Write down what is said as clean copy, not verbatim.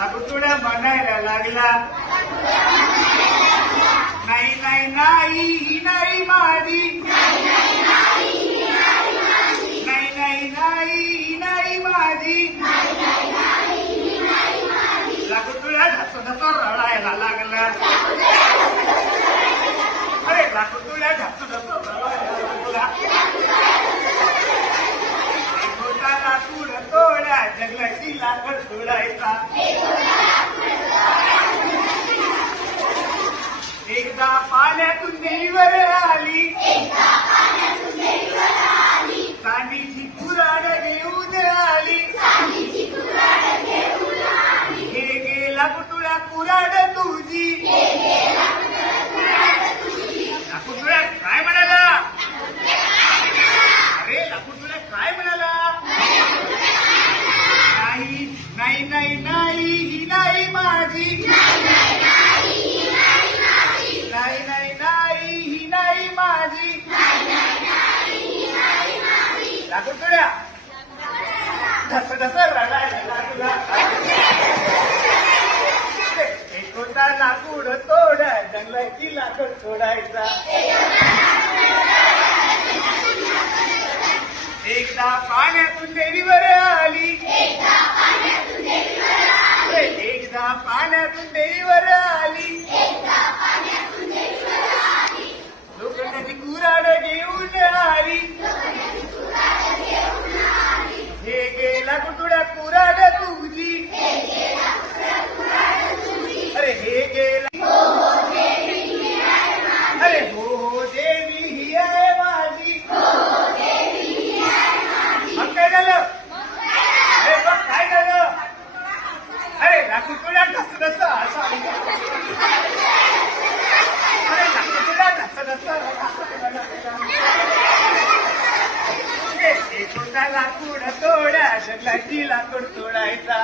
लाकूडतोड्या म्हणायला लागला, नाही नाही नाही ही नाही माझी, नाही नाही नाही ही नाही माझी. लाकूडतोड्या ढसढस रडायला लागला, अरे लाकूडतोड्या ढसढस रडायला लागला. होता लाकूड तोड्या जंगलाची लाकड तोडायचा. एकदा पाण्यातून देवीवर आली, चांदीची कुऱ्हाड घेऊन आली. हे गे लाकूडतोड्या कुऱ्हाड तुझी. लाकूडतोड्या काय म्हणाला, अरे लाकूडतोड्या काय म्हणाला, नाही नाही नाही नाही ही नाही माझी, नाही नाही नाही ही नाही माझी. लाकूडतोड्या ढसढस रडायला लागला. एक होता लाकूड तोड्या जंगलाची लाकड तोडायचा. एकदा पाण्यातून देवीवर आली, एकदा पाण्यातून देवीवर आली. लोखंडाची कुऱ्हाड घेऊन आली. हे गे लाकूडतोड्या कुऱ्हाड तुझी. अरे हे गे अरे हो हो देवी ही आहे माझी. मग काय झालं, अरे मग काय झालं, अरे लाकूडतोड्या ढसढस असा, अरे लाकूडतोड्या ढसढस. एक होता लाकूड तोड्या जंगलाची लाकूड तोडायचा.